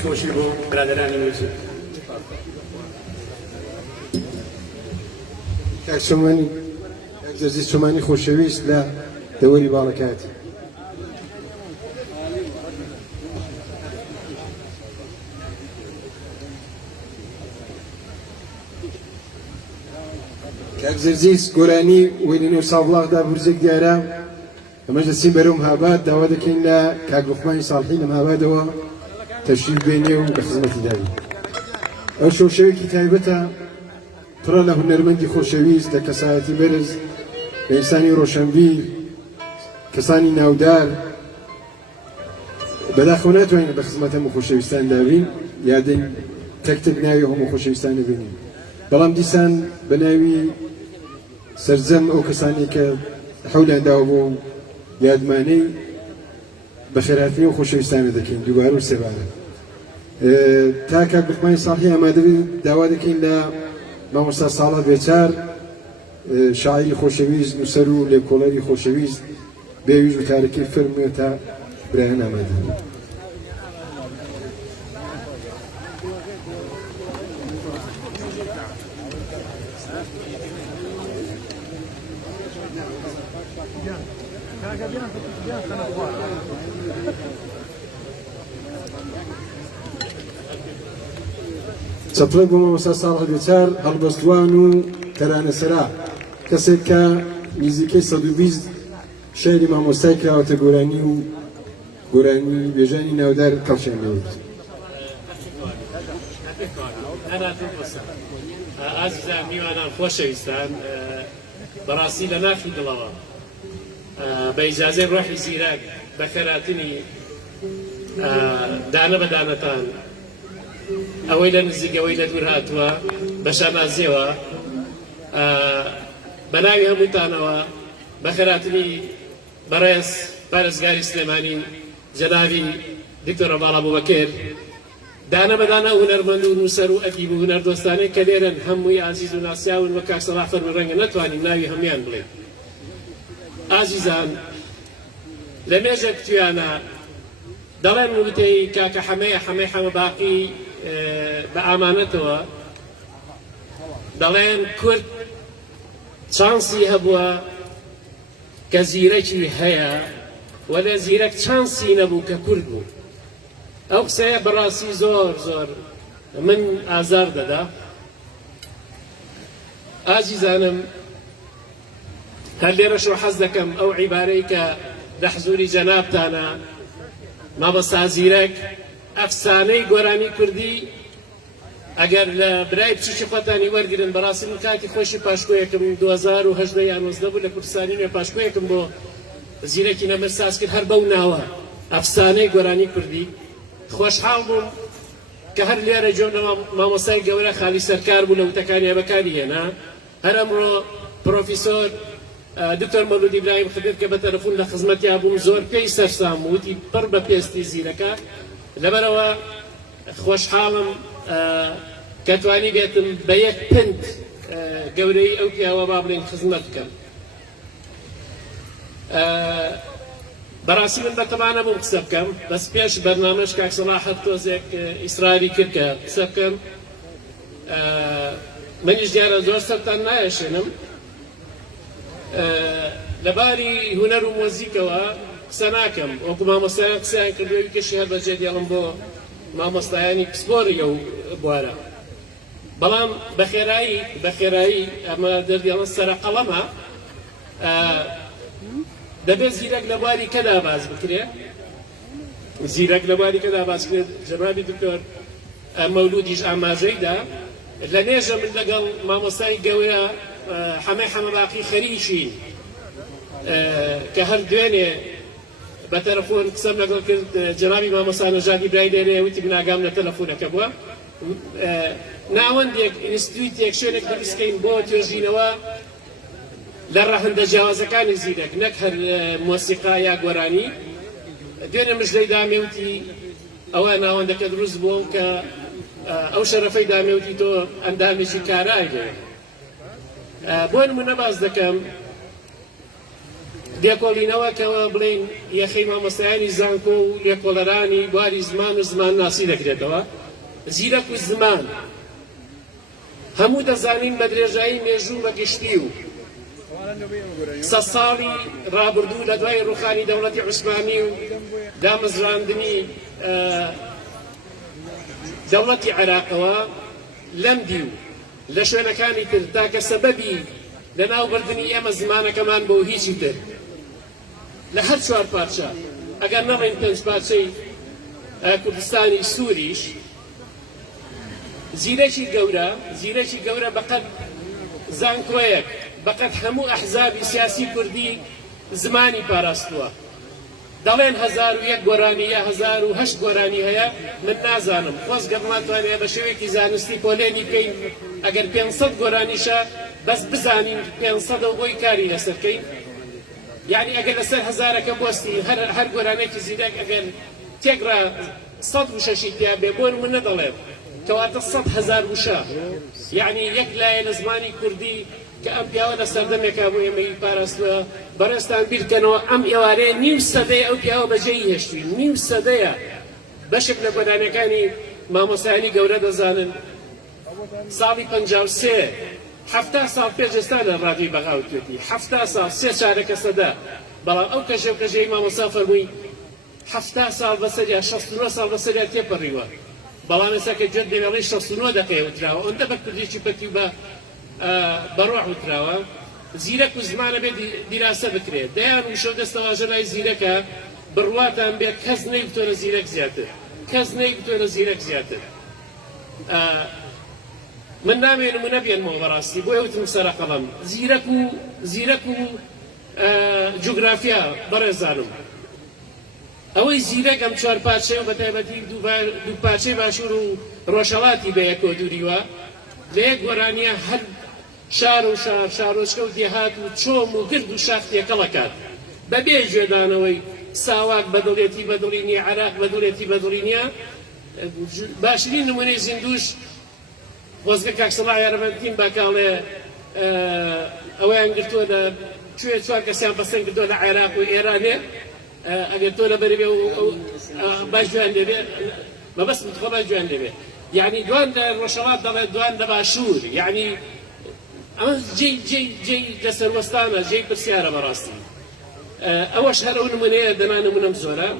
دەستخۆشی بۆ برادرانی نوێژی کاک چۆمانی خۆشەویست لە دەوەری باڵەکاتی کاک زەرزیس گۆرانی وێنێ ساڵبڵاغدا بورزێک دیارە ئەمەش دەچین بەرەو مەهاباد داوا دەکەین لە کاک لوقمانی ساڵحی لە مەهابادەوە تەشریف بێنێ و بە خزمەتی داوی ئەو شەوشەوێکی تایبەتە پڕە لە هونەرمەندی خۆشەویست لە کەسایەتی بەرز لە ئینسانی ڕۆشنبیر کەسانی ناودار بەداخەوە ناتوانین بە خزمەت هەموو خۆشەویستان دابین یادەی تەک ناوی هەموو خۆشەویستان نەبینین بەڵام دیسان بە ناوی سەرجەم ئەو کەسانی کە حەولیان داوە بۆ یادمانەی بەخێرهاتنی و خۆشەویستانە دەکەین دووبارە و سێبارە تا کاک لوقمانی ساڵحی ئامادەبێت داوا دەکەین لە مامۆستا ساڵح بێچار شاعری خۆشەویست نووسەر و لێکۆڵەری خۆشەویست بێویژ و تارەکەی فەرمووێت تا برایان ئامادە چەپڵێک بۆ مامۆستا ساڵح بێچار هەڵبەستوان و تەرانەسەرا کەسێک کە نزیکەی 120 شعری مامۆستای کراوەتە گۆرانی و گۆرانی بێژانی ناودار کەڵشێنەوەت ئازیزان میوانان خۆشەویستان بەڕاستی لە ناخی دڵەوە بە ئیجازەی ڕۆحی زیرەک بە خێراتنی دانە بەدانەتان ئەوەی لە نزیکەوەی لە دوور هاتووە بە شانازیەوە بە ناوی هەمووتانەوە بە خێراتنی بەڕێز پارێزگاری سلێمانی جەنابی دکتۆر عەبدەڵڵا ئەبوبەکر دانە بەدانە هونەرمەند و نووسەر و ئەدیب و هونەردۆستانەی کە لێرەن هەمووی ئازیز و ناسیاون وە کاک سەلاح فەرمووی ڕەنگە نەتوانین ناوی هەمویان بڵێین ئازیزان لە مێژێک تویانە دەڵێن وتەی کاکە حەمەی حەمە باقی بە ئامانەتەوە دەڵێن کورد چانسی هەبووە کە زیرەکی هەیە وەلە زیرەک چانسی نەبوو کە کورد بوو ئەو قسەیە بەڕاستی زۆر من ئازار دەدا ئازیزانم هەر لێرەشەوە حەز دەکەم ئەو عیبارەی کە لە حزوری جەنابتانە مامۆستا زیرەک ئەفسانەی گۆرانی کوردی ئەگەر لە برای بچووکی خۆتانی وەرگرن بەڕاستی من کاتی خۆشی پاشکۆیەکم 2010 یانوەزدە بوو لە کوردستانی نوێ پاشکۆیەکم بۆ زیرەکی نەمر ساز کرد هەر بەو ناوە ئەفسانەی گۆرانی کوردی خۆشحاڵ بووم کە هەر لێرە جۆ مامۆستای گەورە خالی سەرکار بوو لە وتەکانی هەبەکانی هێنا هەر ئەمڕۆ پرۆفیسۆر دکتۆر مەولود ئیبراهیم خدر کە بە تەلەفۆن لە خزمەتیا بووم زۆر پێی سەرسام وتی پڕ بە پێستی زیرەکە لەبەرەوە خۆشحاڵم کە توانی بێتم بە یەک پند گەورەی ئەو پیاوە با بڵێن خزمەت بکەم بەڕاستی من بەتەمانە بووم قسە بکەم بەس پێش بەرنامەش کاک سەلاح تۆزێک ئیسراری کرد کە قسە بکەم منیش دیارە زۆر سەرتان نایەشێنم لەباری هونەر و مۆزیکەوە قسە ناکەم وەکو مامۆستایان قسەیان کردووی کەشی هەر بەجێ دێڵم بۆ مامۆستایانی پسپۆڕیە و بوارە بەڵام بەخێرایی ئەمە دەردێڵن سەرقەڵەمە دەبێت زیرەک لە بواری کەدا باز بکرێ زیرەک لە بواری کەدا باز کرێت جەنابی دکتۆر مەولودیش ئاماژەیدا لە نێژە من لەگەڵ مامۆستای گەورە حەمە باقی خەریکین کە هەر دوێنێ بە تەلەفۆن قسەم لەگەڵ کرد جەنابی مامۆستا نەژادی برای لێرێ وتی بناگام لە تەلەفۆنەکە بووە ناوەندێک ئینستیتویتێک شوێنێک دەستکەین بۆ توێژینەوە لە ڕەهەندە جیاوازەکانی زیرەک نەک هەر مۆسیقا یا گۆرانی دوێنێ مژدەی دامێوتی ئەوە ناوەندەکە دروست بووە کە ئەو شەرەفەی دامێوتی تۆ ئەندامێکی کارای لێ بۆ نمونە باز دەکەم لێکۆڵینەوە کەەوە بڵین یەخەی مامۆستایانی زانکۆ و لێکۆڵەرانی بواری زمان و زمان ناسی دەکرێتەوە. زیرەک و زمان هەموو دەزانین بە درێژایی مێژوو بە گشتی و سە ساڵی ڕابردوو لە دوای ڕوخانی دەوڵەتی عوسمانی و دامەزراندنی دەوڵەتی عێراقەوە لەم دی و لە شوێنەکانی تر تاکە سەبەبی لەناوبردنی ئێمە زمانەکەمان بۆ هیچی تر لە هەر چوار پارچە ئەگەر نەڕێن پێنج پارچەی کوردستانی سووریش زیرەکی گەورە بەقەد زانکۆیەک بەقەد هەموو ئەحزابی سیاسی کوردی زمانی پاراستووە. دەڵێن 1001 گۆرانی یا 1008 گۆرانی هەیە، من نازانم خۆزگە ناتوانێت بە شێوەیەکی زانستی پۆلێنی بکەین ئەگەر 500 گۆرانیشە بەس بزانین 500 بۆی کاری لەسەرکەین. یعنی ئەگەر لەسەر هەزارەکە بۆستی هەر گۆرانێکی زیرەک ئەگەر تێکرا 100 وشەشی تیا بێ بۆ من نەدەڵێم کەواتە 100,000 وشە، یعنی یەک لایە لە زمانی کوردی کە ئەم پیاوە لە سەردەمێکا بۆ ئێمەی پاراستووە. بەڕێستان بیرکەنەوە ئەم ئێوارەیە نیم سەدەیە ئەو پیاوە بەجێی هێشتووی، نیم سەدەیە. بەشێک لە گۆرانەکانی مامۆستایانی گەورە دەزانن ساڵی 53 70 ساڵ پێش ئێستا لە ڕادیۆی بەغاوتێتی 70 ساڵ 3/4 سەدە، بەڵام ئەو کەژەی مامۆستا فەرمووی 70 ساڵ بەسەریا 69 ساڵ بەسەریا تێپەڕیوە، بەڵام ئێستا کە گوێت دەوێڵی 69 دقەیە وتراوە ئەوەندە بە کوردێکی پەتی بە بەڕۆح وتراوە. زیرەک و زمانە بێت دیراسە بکرێت، دەیان وشە دەستەواژە لای زیرەکە بڕواتان بێت کەس نەیبتۆرە زیرەک زیاتر، کەس نەیبتۆرە زیرەک زیاتر. من نامێن و نەبێنمەوە بەڕاستی بۆ ئەوتم سەرقەڵم زیرەک و جوگرافیا بەڕێزانم. ئەوەی زیرەک ئەم چوار پارچەی و بەتایبەتی دوو پارچەی باشوور و ڕۆژهەڵاتی بە یەکۆ دووریوە لە یەک گۆرانیە هەر شار و شارۆچکە و دێهات و چۆم و گرد و شاختێکەڵەکات بەبێ گوێدانەوەی ساواک بەدڵێتی بەدڵی نییە، عێراق بەدڵێتی بەدڵی نییە. باشترین نمونەی زیندوش خۆزگە کاکسەڵا یارمەتیم باکاڵێ ئەوەیان گرتووە لە کوێ چوار کەسیان بەسەنگ کردووە لە عێراق و ئێرانێ. ئەگەر تۆ لە بەرێ باش جوان دەبێ مەبەست بتخۆ باش جوان دەبێ، یعنی دوان لە ڕۆژهەڵات دەڵێت دوان لە باشوور، یعنی ئەمە جێی دەسەروەستانە، جێی پرسیارە بەڕاستی. ئەوەش هەر ئەو نمونەیە دەنا نمونەم زۆرە.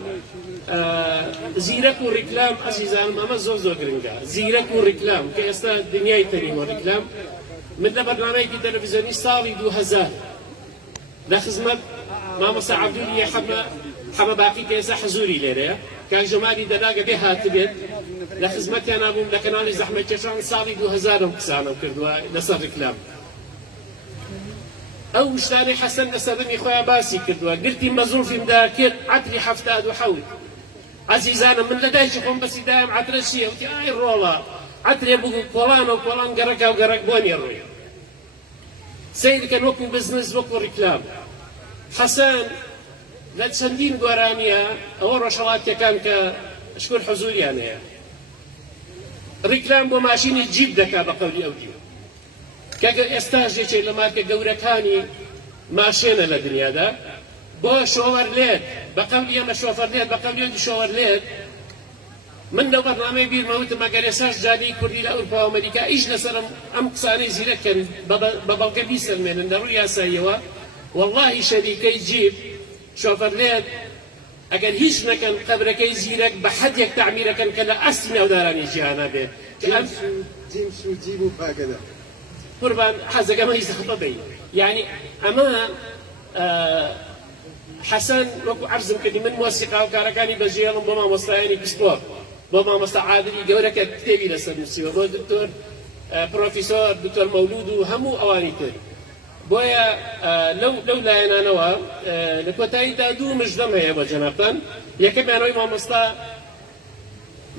زیرەک و ڕیکلام ئەزیزانم ئەمە زۆر گرنگە، زیرەک و ڕیکلام کە ئێستا دنیای تەنیوە ڕیکلام. من لە بەرنامەیەکی تەلەڤیزیۆنی ساڵی 2000 لە خزمەت مامۆستا عەبدولی حەمە باقی کە ئێستا حەزوری لێرەیە کاک ژەمالی دەداگە بێ هاتبێت لە خزمەتیان نابووم لە کەناڵی زەحمەتکێشان ساڵی 2000 قسانم کردووە لەسەر ڕیکلام. ئەو شتانی حەسەن لە سەردەمی خۆیان باسی کردووە، گرتی مەزروفیمدا کرد عەتری 77. عەزیزانم من لە دایکی خۆم بەسی دایم عەترە چییە؟ وتی ئای ڕۆڵە عەترێ بگو کۆڵانە و کۆڵان گەڕەکا و گەڕەک بۆنێ ڕووی سەیرکەن وەکو بزنس وەکو ڕیکلام. حەسەن لە چەندین گۆرانیە ئەوە ڕۆژهەڵاتیەکان کە شکر حەزوریان هەیە ڕیکلام بۆ ماشینی جیب دەکا بە قەولی ئەو دیو کە ئێستاش یەکێک لە مارکە گەورەکانی ماشێنە لە دنیادا بۆ شۆوەرلێت بە قەولی ئەمە شۆفەرلێت بە قەولی ئەوی شۆوەرلێت. من لەو بەرنامەی بیرمەوتم ئەگەر ئێستاش جادەی کوردی لە ئەوروپا و ئەمریکا ئیش لەسەر ئەم قسانەی زیرەکەن بە بەڵگە بیسەلمێنن لە ڕووی یاساییەوە، وەڵڵاهی شەریکەی جیب شۆفەرلێت ئەگەر هیچ نەکەن قەبرەکەی زیرەک بە حەدێک تعمیرەکەن کە لە ئەستی ناودارانی جیهانە بێت. قوربان حەزەکەمە هیچ خەڵە بێ، یعنی ئەمە حەسەن وەکو عەرزم کردی من مۆسیقاوکارەکانی بەجێڵم بۆ مامۆستایانی پسپۆر، بۆ مامۆستا عادلی گەورەکە کتێبی لەسەر نووسیوە، بۆ دکتۆر پرۆفیسۆر دکتۆر مەولود و هەموو ئەوانی تر. بۆیە لەو لایەنانەوە لە کۆتاییدا دوو مژدەم هەیە بۆ جەنابتان. یەکەمیانەوەی مامۆستا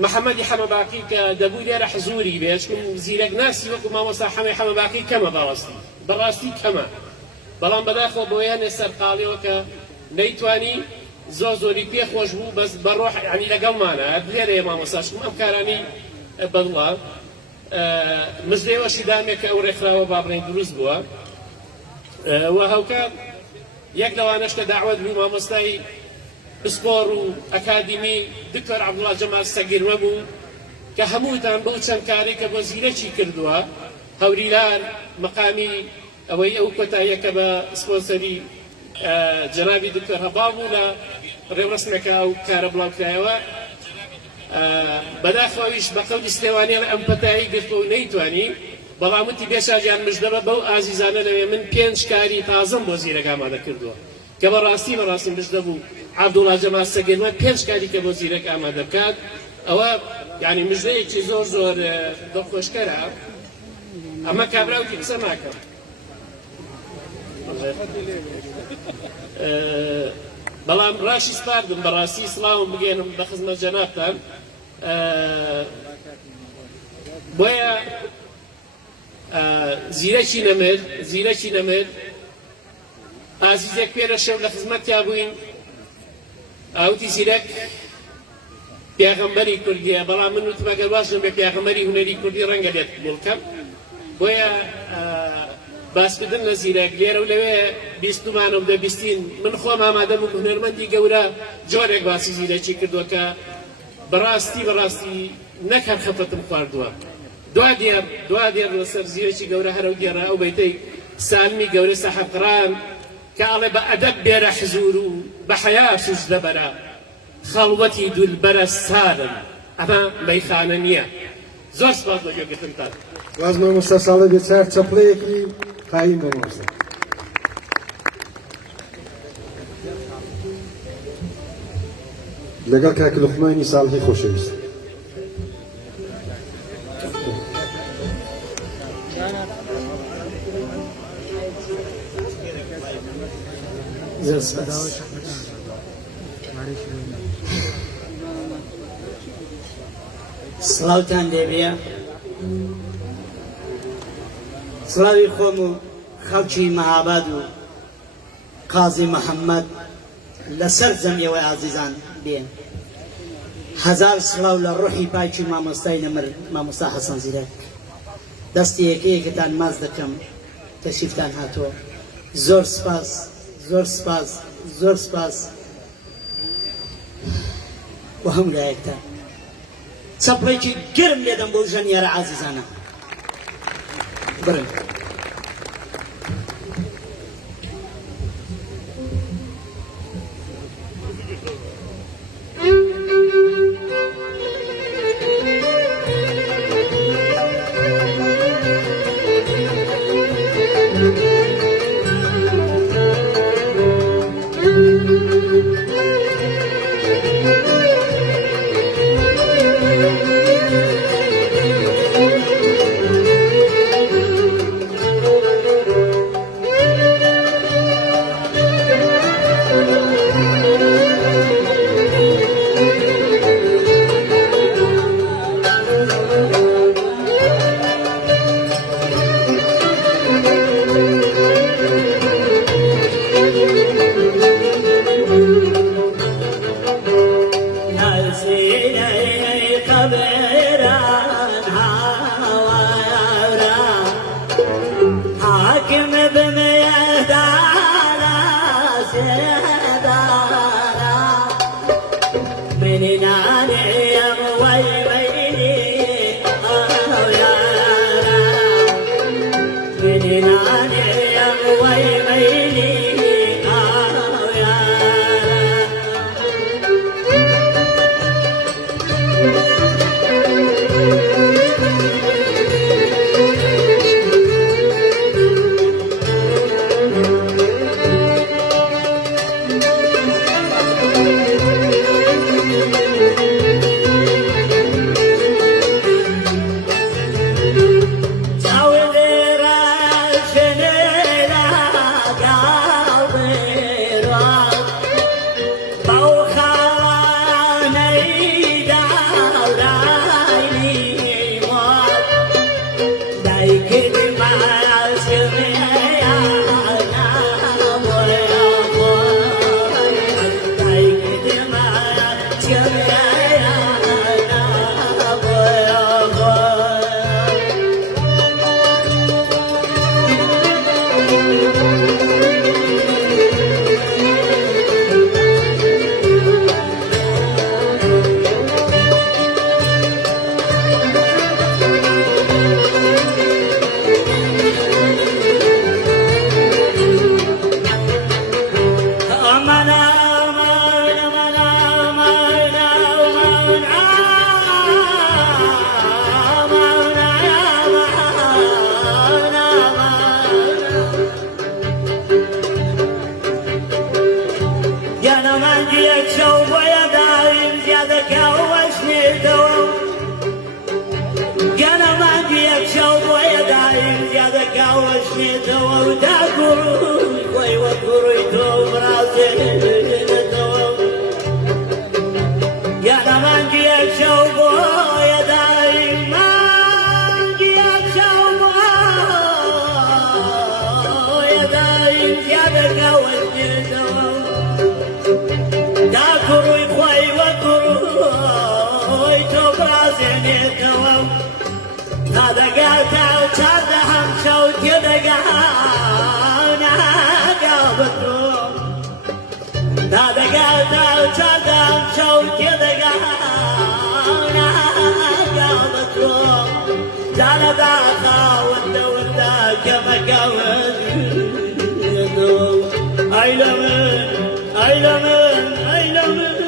محەممەدی حەمە باقی کە دەبوو لێرە حەزوری بێت، زیرەک ناسی وەکو مامۆستا حەمە باقی کەمە بەڕاستی کەمە، بەڵام بەداخەوە بۆیانێ سەرقاڵیەوە کە نەیتوانی زۆری پێخۆش بوو بەس بەڕۆح ینی لەگەڵمانە لێرەیە مامۆستاشم ئەم کارانی بەدڵە مزدەیەوەشی دامێک کە ئەو ڕێکخراوە با بڵێن دروست بووە و هەوکات یەک لەوانەش کە داوەت بوو مامۆستای پسپۆڕ و ئەکادیمی دکتۆر عەبدوڵڵا جەمال سەگیرمە بوو کە هەمووتان بەو چەند کارێکە بۆ زیرەکی کردووە هەوریلار مەقامی ئەوەی ئەو کۆتاییەکە بە سپۆنسەری جەنابی دکتۆر هەباڵ بوو لە ڕێوەسمێکە ئەو کارە بڵاوکرایەوە بەداخەویش بە قەولی سلێوانیە ئەم پەتایی گرت و نەیتوانی بەڵام وتی بێشاجیان مژدەبە بەو ئازیزانە لەوێ من 5 کاری تازەم بۆ زیرەک ئامادە کردووە کە بەڕاستی مژدە بوو عەبدوڵڵا جەمال سەگیرمە 5 کاری کە بۆ زیرەک ئامادە بکات ئەوە یعنی مژدەیەکی زۆر زۆر دڵخۆشکەرە ئەمە کابراوکی قسە ناکەم بەڵام ڕاشی سپاردم بەڕاستی سڵاوم بگێنم بە خزمەت جەنابتان بۆیە زیرەکی نەمر ئازیزێک پێرە شەو لە خزمەتیا بووین ئاوتی زیرەک پێغەمبەری کوردیە بەڵام من وتم ئەگەر واشم بێ پێغەمبەری هونەری کوردی ڕەنگە بێت بڵکەم بۆیە باسکردن لە زیرەک لێرە و لەوێ بیستمانم دەبیستین من خۆم ئامادە بووم هونەرمەندی گەورە جۆرێک باسی زیرەکی کردووە کە بەڕاستی نەک هەر خەفەتم خواردووە دوا دێر لەسەر زیرەکی گەورە هەرە و گێڕا ئەو بەیتەی سالمی گەورە سەحەقڕان کە ئەڵێ بە ئەدەب بێرە حزور و بە حەیا سوزدە بەرە خەڵوەتی دولبەرە سالم ئەمە مەیخانە نییە زۆر سپاس بە گوێگرتنتان باز مامۆستا ساڵە بێچار چەپڵەیەکی قایم مامۆستا لەگەڵ کاک لوقمانی ساڵحی خۆشەویست سڵاوتان لێبێ سڵاوی خۆم و خەڵکی مەهاباد و قازی محەممەد لەسەر زەمیەوەی ئازیزان بێن هەزار سڵاو لە ڕوحی پاکی مامۆستای نەمر مامۆستا حەسەن زیرەک دەستی یەکەیەکتان ماز دەکەم تەشریفتان هاتووە زۆر سپاس بۆ هەموو لایەکتان چەپڕێکی گرم لێدەم بۆ ژەنیارە عازیزانە برن گیانەمانگی یەکشەو بۆیە داویم زیادەکە و وەشنێتەوە گیانەمانگی یەکشەو بۆیە داویم زیادەکە و وەشنێتەوە و داگوڕووی خۆی وەگوڕووی تۆ بڕازێنێتەوە گیانەمانگی یەکشەو بۆیە داویم مانگی یەکشەو بۆیە داویم زیادەکە وەشنێتەوە داگوڕووی خۆی وەگوڕووی تۆ بڕازێنێتەوە نادەگاتە و چاردەهەم شەو تێدەگا ناگا بە تۆ نادەگاتە و چاردەهەم شەو تێدەگا ناگا بە تۆ جانەدا خاوەندە وەردا کەمەکەوت ئەی لە من ئەی لە من ئەی لە من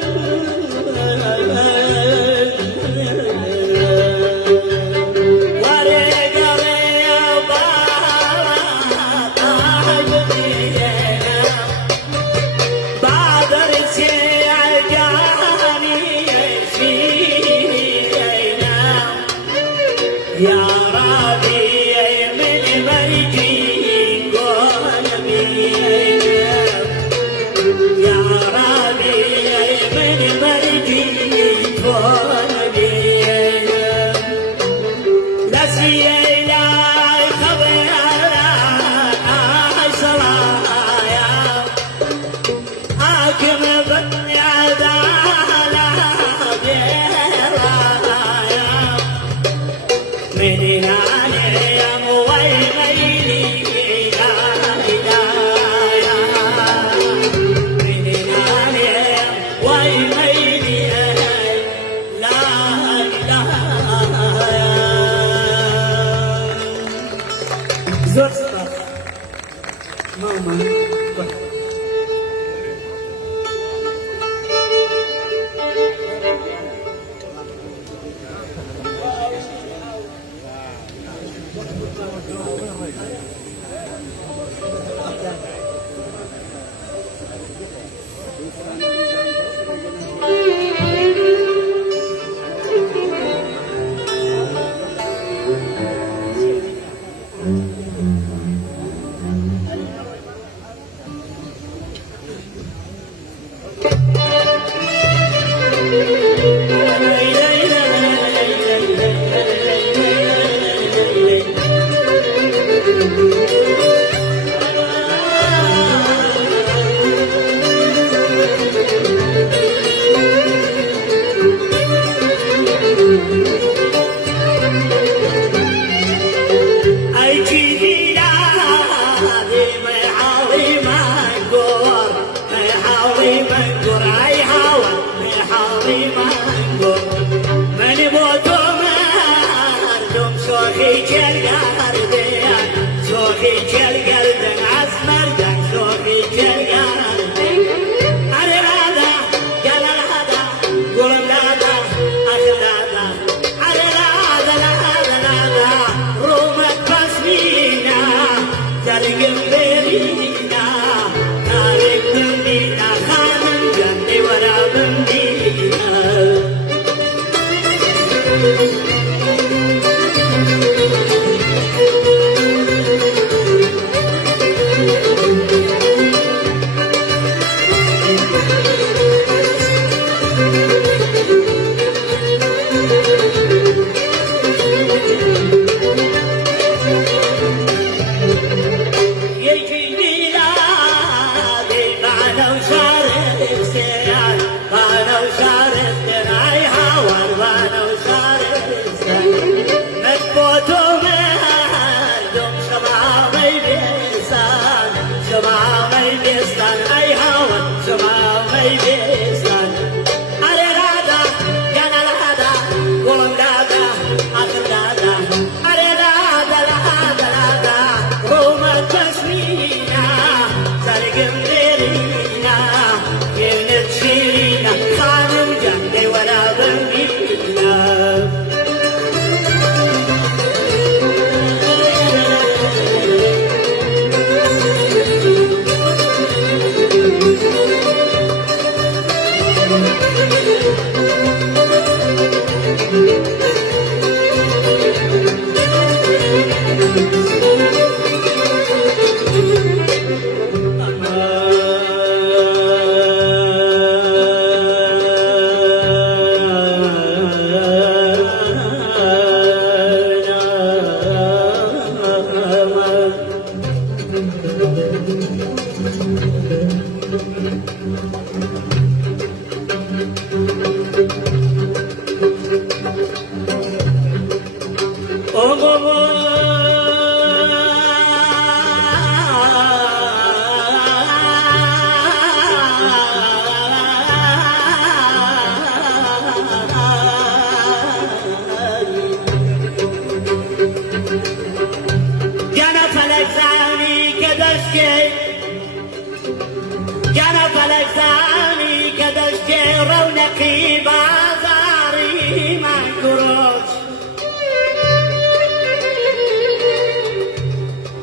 فلک زانی کە دەشتێ ڕەونەقی بازاری مانگوڕۆژ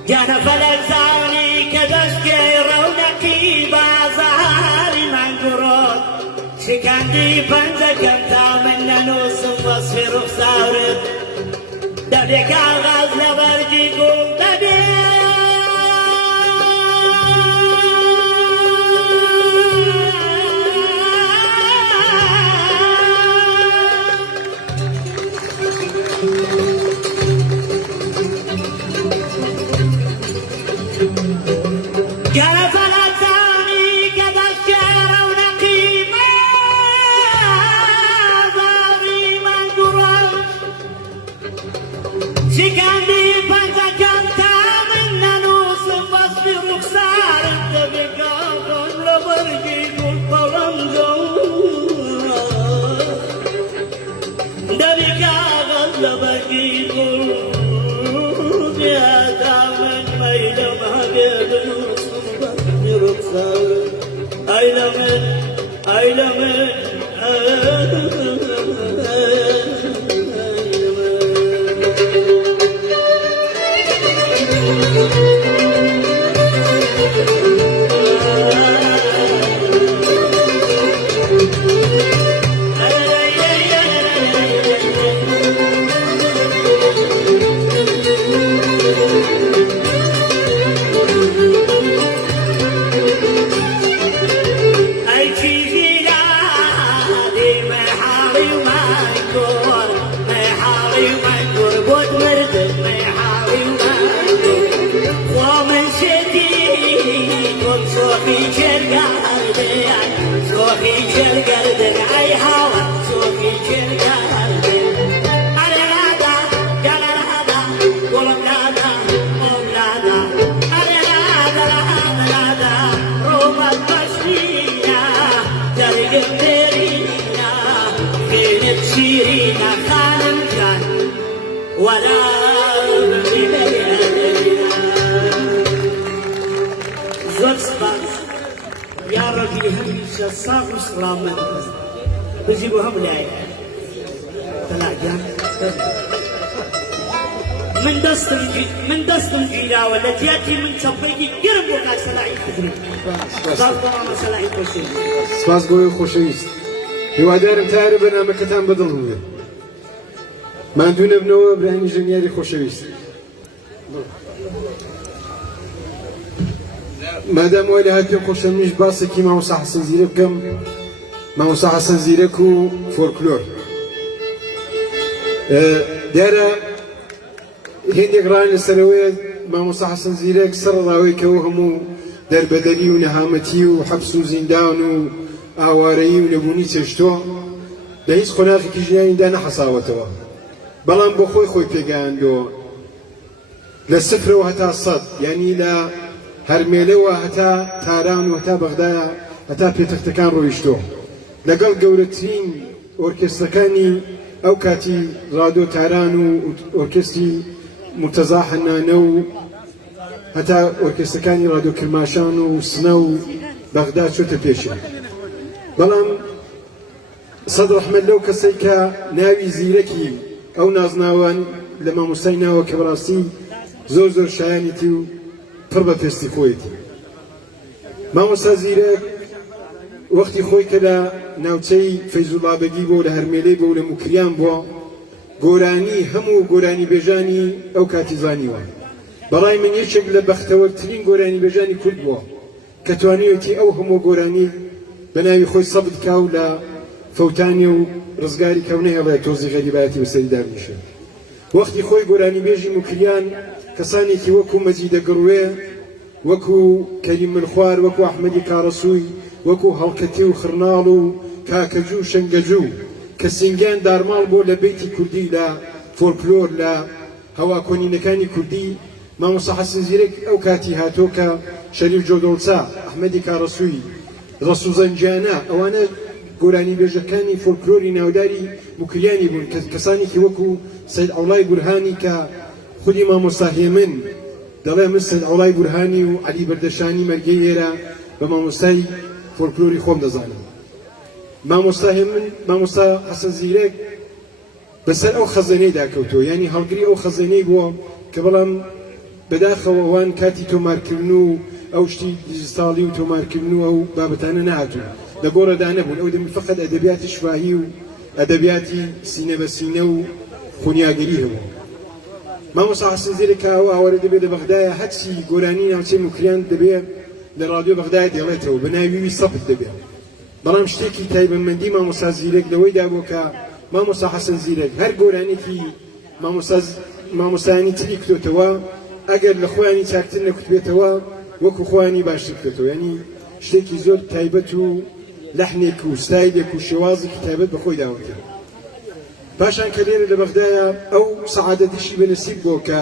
گیانە فەلەک زانی کە دەشتێ ڕەونەقی بازاری مانگوڕۆژ شکاندی پەنجەکەم تا من نەنووسم وەسفی ڕوخساورت دەبێ کاغاز لە بەرگی گوڵ دەبێ شکاندی پەنجەکەم تا من نەنووسم وەسفی ڕوخسارت دەبێ کاغاز لە بەرگی گوڵ پەڵەنجەم دەبێ کاغاز لە بەرگی گوڵ تا من مەیلەم هەبێ بنووسم وەسفی ڕوخسارت ئەی لە من ئەی لە من زۆر سپاس یا ڕەبی هەمیشە ساغ و سڵامەت بژی بۆ هەموو لایەک تەلاگیان من دەستم گیراوە لە جیاتی من چەپەیەکی گرم بۆ کاک سەلاحی کوڕی ساڵ سەلاحی خۆشەویست سپاس بۆی خۆشەویست هیوادارم تارە بەرنامەکەتان بەدڵ بێ ماندوو نەبنەوە برانی ژەنیاری خۆشەویست مادام وای لە هاتوێ خۆشە منیش باسێکی مامۆستا حەسەن زیرەک بکەم مامۆستا حەسەن زیرەک و فۆلکلۆر دیارە هێندێک ڕان لەسەرەوەیە مامۆستا حەسەن زیرەک سەرڕاوەیەکەوە هەموو دەربەدەری و نەهامەتی و حەبس و زیندان و ئاوارەیی و نەبوونی چێشتۆ لە هیچ خۆناغێکی ژیانیدا نەحەساوەتەوە بەڵام بۆ خۆی پێگەیاندۆ لە سفرەوە هەتا سەد یعنی لە هەرمێلەوە هەتا تاران و هەتا بەغدایە هەتا پێتەختەکان ڕۆیشتۆ لەگەڵ گەورەترین ئۆرکێسترەکانی ئەو کاتی ڕادۆ تاران و ئۆرکێستری مرتەزا حەنانە و هەتا ئۆرکێسترەکانی ڕادۆ کرماشان و سنە و بەغدا چۆتە پێشێ بەڵام سەد ڕەحمەت لەو کەسەی کە ناوی زیرەکی ئەو نازناوان لە مامۆستای ناوە کە بەڕاستی زۆر شایانێتی و پڕ بە پێستی خۆیەتی مامۆستا زیرەک وەختی خۆی کە لە ناوچەی فەیزوڵڵا بەگی بۆ لە هەرمێلەی بۆ لە موکریان بووە گۆرانی هەموو گۆرانی بێژانی ئەو کاتی زانیوە بەڕای من یەکێک لە بەختەوەرترین گۆرانی بێژانی کورد بووە کە توانیوەتی ئەو هەموو گۆرانی بە ناوی خۆی سەبت کاو لە فەوتانی و ڕزگاری کەونەی هەڵێ تۆزی غەریبایەتی بەسەری دابنیشێ وەختی خۆی گۆرانی بێژی موکریان کەسانێکی وەکو مەجیدە گڕوێ وەکو کەریم ملخوار وەکو ئەحمەدی کارەسووی وەکو هەڵکەتی و خڕناڵ و کاکەجوو و شەنگەجوو کە سینگیان دارماڵ بۆ لە بەیتی کوردی لە فۆلکلۆر لە هەوا کۆنینەکانی کوردی مامۆستا حەسەن زیرەک ئەو کاتی هاتۆ کە شەریف جۆدۆڵچا ئەحمەدی کارەسووی ڕەسوو زەنجانە ئەوانە گۆرانی بێژەکانی فۆلکلۆری ناوداری موکریانی بوون کەسانێکی وەکو سەید عەوڵای بورهانی کە خودی مامۆستا هێمن دەڵێ من سەید عەوڵای بورهانی و عەلی بەردەشانی مەرگەی ئێرە بە مامۆستای فۆلکلۆری خۆم دەزانم مامۆستا من مامۆستا حەسەن زیرەک بەسەر ئەو خەزانەی داکەوتەوە ینی هەڵگری ئەو خەزانەی بووە کە بەڵام بەداخەوە ئەوان کاتی تۆمارکردن و ئەو شتی دیجیتاڵی و تۆمارکردن و ئەو بابەتانە نهاتوون لە گۆڕەدا نەبوون ئەو دەمی فەقەت ئەدەبیاتی شواهی و ئەدەبیاتی سینە بە سینە و خونیاگەری هەبوو مامۆستا حەسەن زیرەک ئەو ئاوارە دەبێت لە بەغدایە هەچی گۆرانی ناوچەی موکریان دەبێت لە ڕادیۆ بەغدایە دێڵێتەوە بە ناوی وی سەبت دەبێت بەڵام شتێکی تایبەتمەندی مامۆستا زیرەک لەوەیدا بوو کە مامۆستا حەسەن زیرەک هەر گۆرانێکی مامۆستایانی تری کردوتەوە ئەگەر لە خۆیانی چاکتر نەکوتبێتەوە وەکو خۆیانی باشتر کردوتەوە ینی شتێکی زۆر تایبەت و لەحنێک و ستایلێک و شێوازێکی تایبەت بە خۆی داوەتە پاشان کە لێرە لە بەغدایە ئەو سەعادەتیشی بەنسیب بووە کە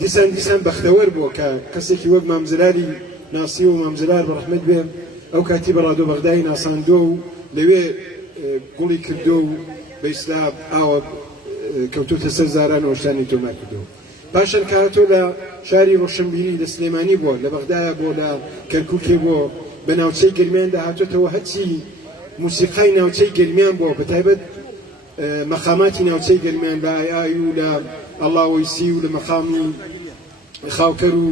دیسان بەختەوەر بووە کە کەسێکی وەک مامزراری ناسی و مامزرار بەڕەحمەت بێ ئەو کاتی بە ڕادۆ بەغدای ناساندۆ و لەوێ گوڵی کردو و بە ئیسلام ئاوە کەوتوتە سەر زاران و شتانی تۆمار کردەوە پاشان کاتۆ لە شاری ڕۆشنبیری لە سلێمانی بووە لە بەغدایە بۆ لە کەرکووکێ بۆ بە ناوچەی گەرمیاندا هاتوتەوە هەچی موسیقای ناوچەی گەرمیان بووە بە تایبەت مەخاماتی ناوچەی گەرمیان لە ئای و لە ئەڵاوەیسی و لە مەخامی خاوکەر و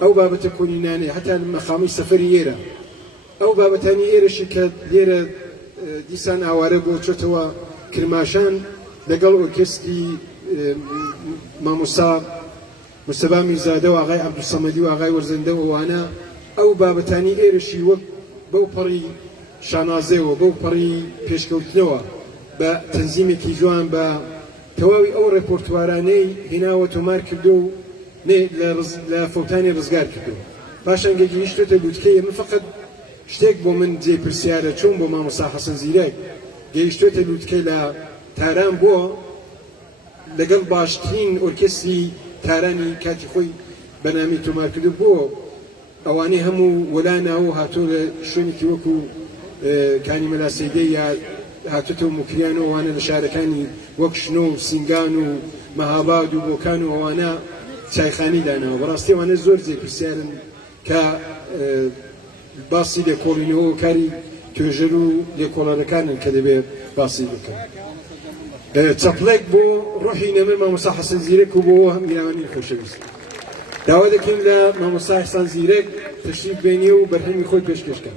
ئەو بابەتە کۆنینانەی هەتا لە مەخامی سەفەری ئێرە ئەو بابەتانی ئێرەشی کە لێرە دیسان ئاوارە بۆ چۆتەوە کرماشان لەگەڵ ئۆرکێستری مامۆستا مستەفا میرزادە و ئاغای عەبدولسەمەدی و ئاغای وەرزەندە و ئەوانە ئەو بابەتانی ئێرەشی وەک بەو پەڕی شانازەوە بەو پەڕی پێشکەوتنەوە بە تەنزیمێکی جوان بە تەواوی ئەو ڕێپۆرتوارانەی هێناوە تۆمار کردو و لە فەوتانی ڕزگار کردو پاشان گەیشتۆتە لووتکەی ئەمە فەقەت شتێک بۆ من جێ پرسیارە چۆن بۆ مامۆستا حەسەن زیرەک گەیشتۆتە لووتکەی لە تاران بووە لەگەڵ باشترین ئۆرکێستری تارانی کاتی خۆی بەنامی تۆمار کردو بووە ئەوانەی هەموو وەلانا و هاتۆ لە شوێنێکی وەکو کانی مەلاسەیدەی یا هاتوتەوە موکریان و ئەوانە لە شارەکانی وەک شنۆ و سینگان و مەهاباد و بۆکان و ئەوانە چایخانی داناوە بەڕاستی ئەوانە زۆر جێپرسیارن کە باسی لێکۆڵینەوە و کاری توێژەر و لێکۆڵەرەکانن کە دەبێت باسی بکەن چەپڵێک بۆ ڕۆحی نەمر مامۆستا حەسەن زیرەک و بۆ هەم گیراوانی خۆشەویست داوا دەکەین لە مامۆستا حەسەن زیرەک تەشریف بێنێ و بەرهەمی خۆی پێشکەشکە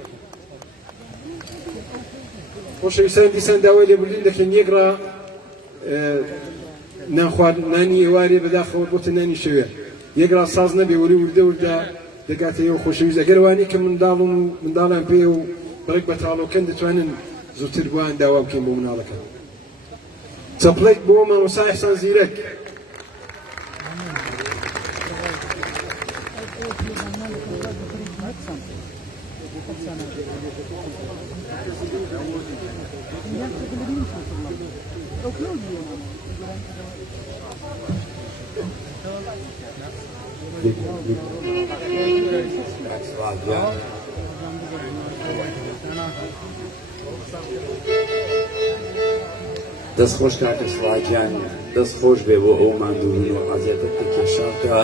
خۆشەویستان دیسان داوای لێبوردن دەکەن یەکڕا نانی ئێوارێ بەداخەوە بۆتە نانی شەوێ یەکڕا ساز نەبێ وەری وردە دەگاتەوە خۆشەویست ئەگەر وانی کە منداڵم و منداڵان پێ و بڕێک بە تاڵۆکەن دەتوانن زووتر بووان داوا بکەین بۆ مناڵەکان چەپڵێک بۆ مامۆستا حەسەن زیرەک دەست خۆش کاکە سڵاجیان دەست خۆش بێ بۆ ئەو ماندووبوون و عەزیەتە کێشاکە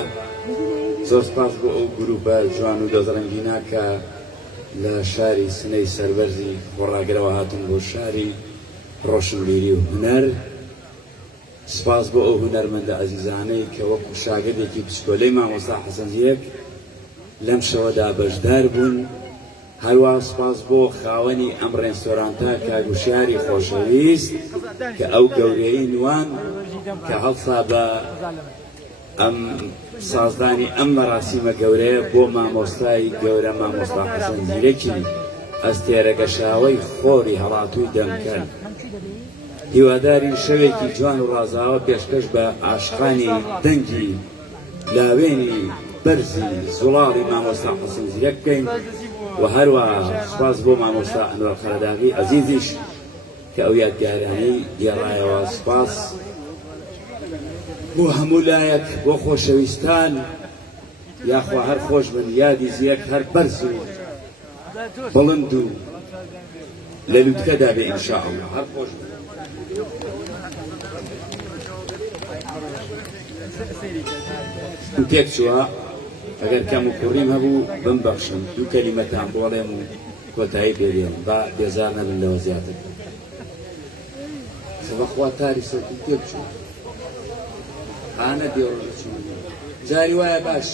زۆر سپاس بۆ ئەو گروپە جوان و دەزڕەنگینا کە لە شاری سنەی سەربەرزی خۆڕاگرەوە هاتن بۆ شاری ڕۆشنبیری و هونەر سپاس بۆ ئەو هونەرمەندە عەزیزانەی کە وەکو شاگردێکی پشکۆلەی مامۆستا حەسەن زیرەک لەم شەوەدا بەشدار بوون هەروە سپاس بۆ خاوەنی ئەم ڕێستۆرانتە کاگوشیاری خۆشەویست کە ئەو گەورەی نوان کە هەڵسا بە ئەم سازدانی ئەم مەراسیمە گەورەیە بۆ مامۆستای گەورە مامۆستا حەسەن زیرەکی ئەستێرەگەشاوەی خۆری هەڵاتووی دەمکەن هیواداری شەوێکی جوان و ڕازاوە پێشکەش بە عاشقانی دەنگی لاوێنی بەرزی زوڵاڵی مامۆستا حەسەن زیرەک بکەین و هەروەها سپاس بۆ مامۆستا ئەنوەر قەرەداغی عەزیزیش کە ئەو یادگارانەی گێڕایەوە سپاس بۆ هەموو لایەک بۆ خۆشەویستان یاخوا هەر خۆش بن یادی زیەک هەر بەرز و بڵند و لە لووتکەدا بێ ئینشاءالله هەر خۆش بن تێک چووە ئەگەر کەم و کوڕیم هەبوو بمبەخشن دوو کەلیمەتان بۆڵێم و کۆتایی پێدێن با بێزار نەبن لەوە زیاتر بەخوا تاری سەرکی تێ بچوو ئانە دێوە چوون جاری وایە باش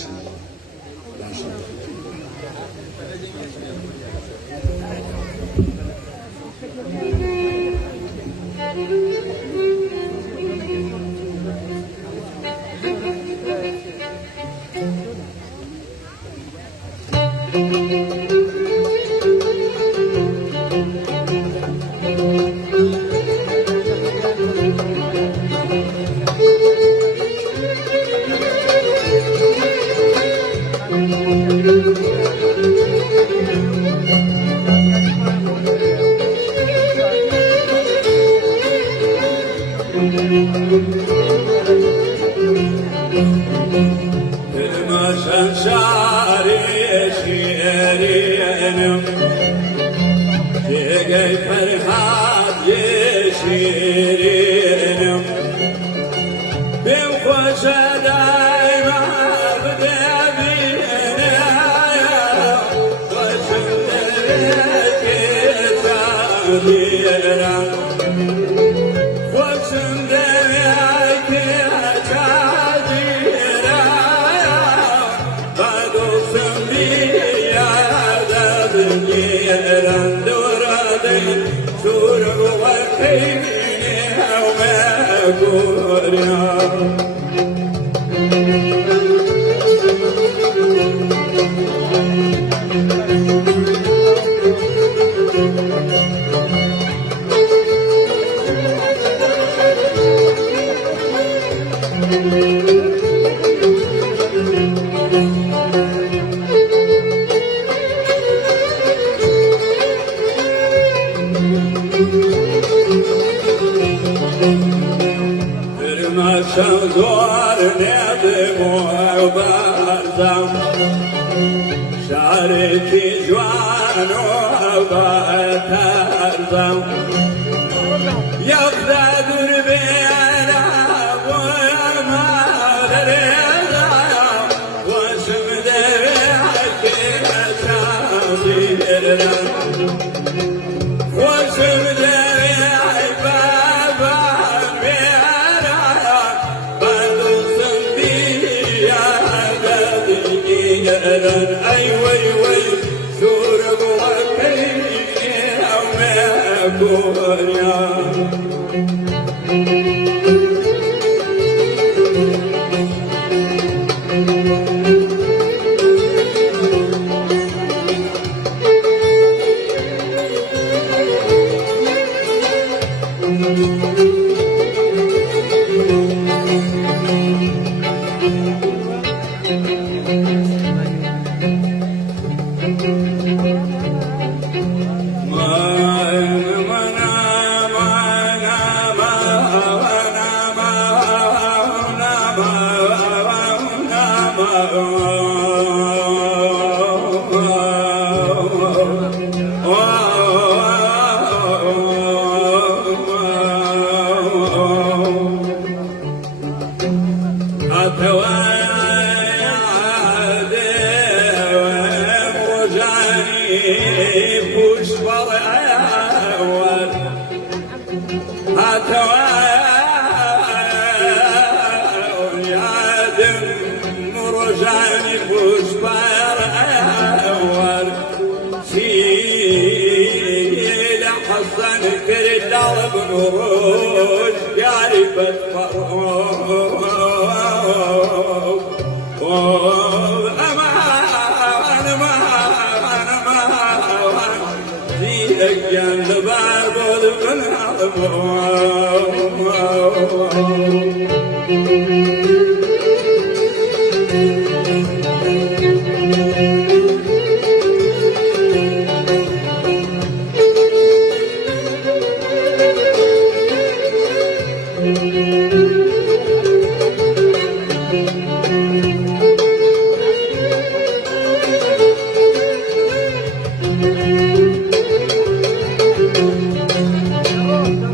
المشان شعري شيرين تيجي فرحات يشيرين بوخش دايما بدابين وشندرك تابيرا وشندرك تابيرا شنزور نادم وبرزم شعرك جوان وبترزم يبدأ دربينا وما درينا وشمد عكنا شعبيرنا وشمد أي وي وي سور موكلي أو ما كوريا بنروج قاربة فروج أمان زيدك جنب عبود من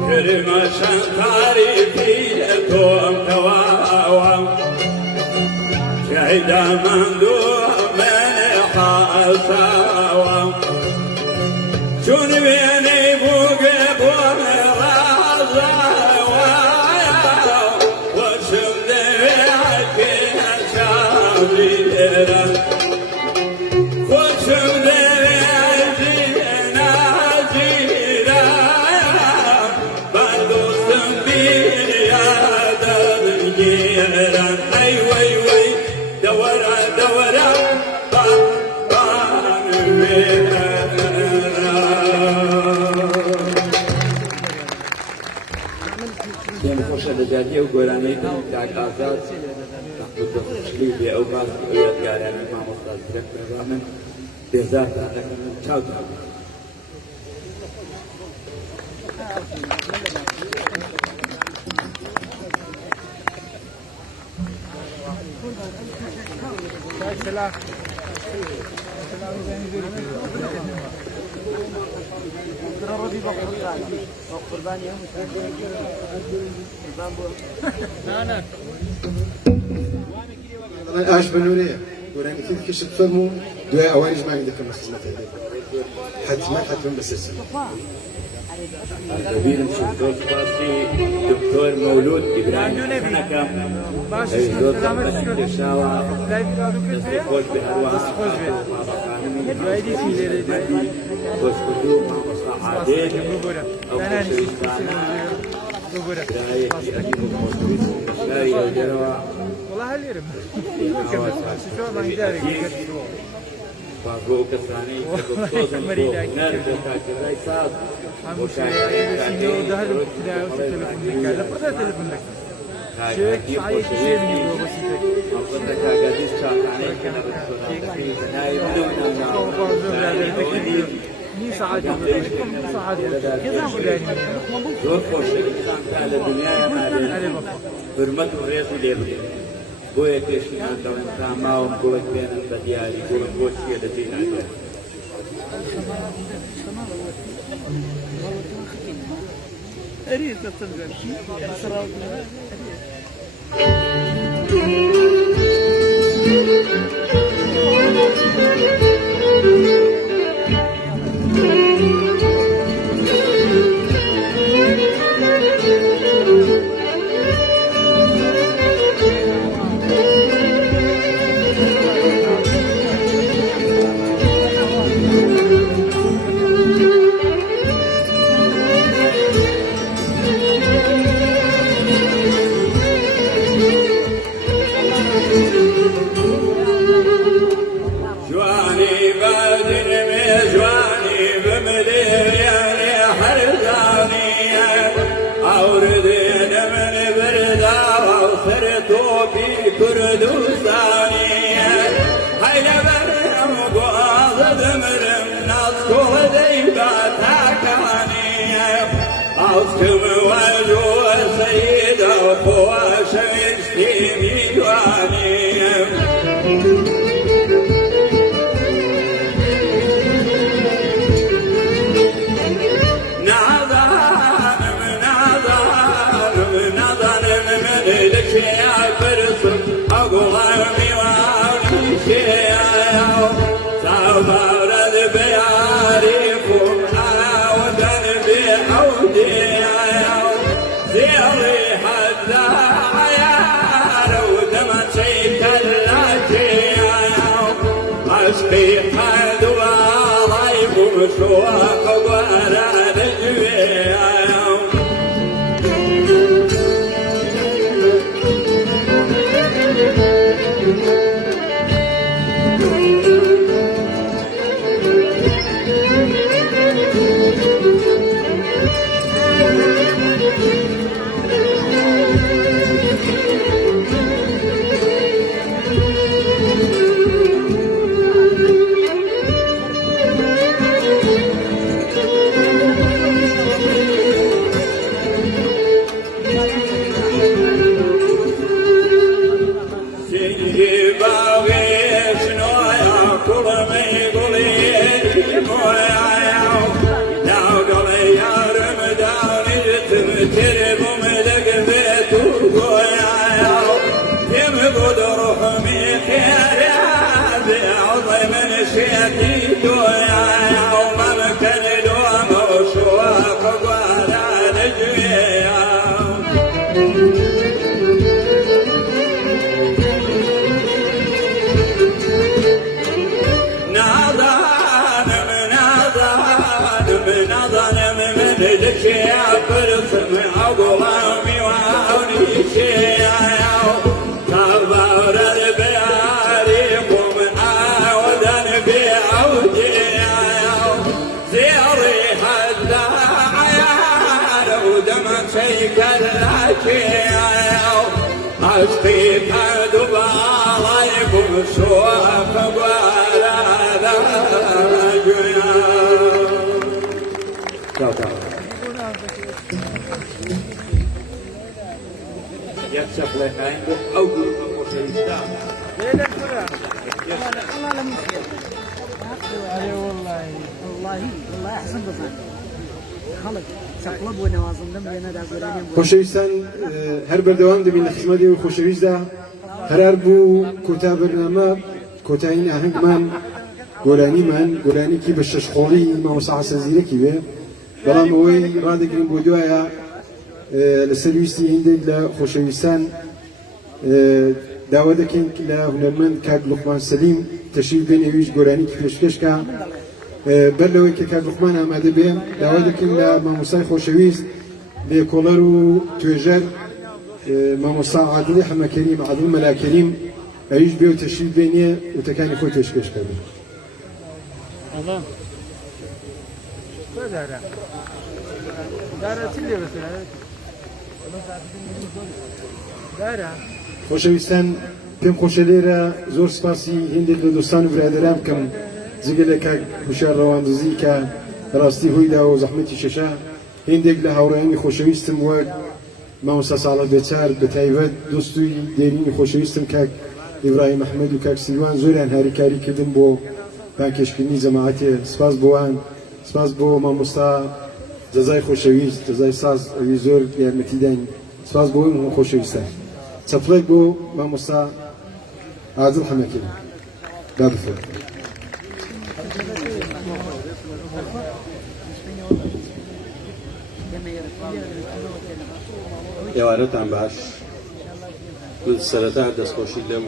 كريم شنطاري في دبيني بوقف ومرازا وشم دبيعك شابيرا وشم دبيعك نازيرا بردوستم بير يا دبيرا اي وي وي دورا دورا دێم خۆشە لە جادیە و گۆرانەیەکەم کاک ئازاد خوشلی بێ ئەو باس ئەو یادگاریانە مامۆستا زیرەک پێدا من بێزار دەکەم چاوتان اش بنوريه وراني كيف كشف فمو دواء اوانج ما عندك خدمه حتما بس الكبير دكتور فاسي دكتور مولود ابراهيم حنكه دكتور شاوا خوش بهروها خوش بدو مع مصلحات او والله هاليرم ما يداري فاغو كساني كوزن نرجو كاكراي صاد شنو دهل كذا وتلفون كذا فرد تلفون لك شيك صحيح شيء من هو بس مقصدك قاعدين شاطعني كنا ني ساعات ساعات كذا وداني زور خوش انسان على الدنيا على بابا حرمت وريس ليبل بويا كيشنا كمان تاماهم بويا كان بدياري بويا بوشي الذين عندهم أريد تتنقل لك برسم عقلامي وعوني شيعو كبر البياريق من عودا بعودي زيري هذا عيال ودم شيك اللاكيو عشقي قد باليكم شوف ولا يكشف لك عنده أو قلوب المشاهدين والله احسن بظن خلق شقلب ونوازم دم لنا دا قراني خۆشەویستان هەر بەردەوام دەبین لە خزمەتی ئەو خۆشەویستدا هەرار بوو کۆتا بەرنامە کۆتایین ئاهەنگمان گۆرانێکی بە شەشخۆڵی مامۆستا حەسەن زیرەکی بێ بەڵام ئەوەی ڕادەگرین بۆ دوایە لەسەر ویستی هێندێک لە خۆشەویستان داوا دەکەین لە هونەرمەند کاک لوقمان سەلیم تەشریف بێن ئەویش گۆرانێکی پێشکەشکە بەر لەوەی کە کاک لوقمان ئامادە بێ داوا دەکەین لە مامۆستای خۆشەویست لێکۆڵەر و توێژەر مامۆستا عادڵی حەمەکەریم عادڵ مەلاکەریم ئەویش بێ و تەشریف بێنێ وتەکانی خۆی پێشکەش کردن الله دارا دارا چی لێ بەسەر دارا خۆشەویستان پێم خۆشە لێرە زۆر سپاسی هێندێک لە دۆستان و برادەران بکەم جگە لە کاک هوشار ڕەواندزی کە ڕاستی هۆیدا و زەحمەتی شەشە هێندێک لە هاوڕێیانی خۆشەویستم وەک مامۆستا ساڵح بێچار بە تایبەت دۆستوی دێرینی خۆشەویستم کاک ئیبراهیم ئەحمەد و کاک سیروان زۆریان هاریکاری کردن بۆ پاکێشکردنی جەماعەتێ سپاس بۆوان سپاس بۆ مامۆستا جەزای خۆشەویست جەزای ساز ئەوی زۆر یارمەتیدان سپاس بۆ هەموو خۆشەویستان چەپڵێک بۆ مامۆستا عادڵ حەمەکەریم با بفەرمێ ئێوارەتان باش من سەرەتا دەستخۆشی لەم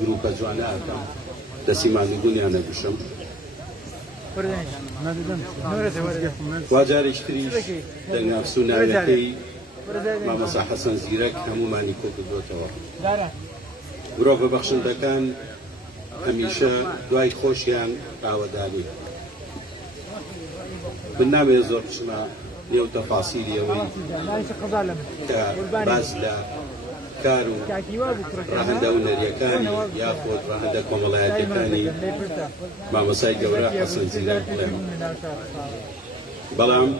گروپە جوانە ئەکەم دەستی ماندووبوونیان نەگوشم وا جارێک تریش دەنگافس و ناوێتەکەی مامۆستا حەسەن زیرەک هەمومانی کۆ کردوتەوە مرۆڤ بەبەخشندەکان هەمیشە دوای خۆشیان ئاوەدانی من نامەوێت زۆر بچمە نێو تەفاسیلی ئەوەی کە باس لە کار و ڕاهەندە هونەریەکانی یاخۆت ڕاهەندە کۆمەڵایەتیەکانی مامۆستای گەورە حەسەن زیرەک بڵێم بەڵام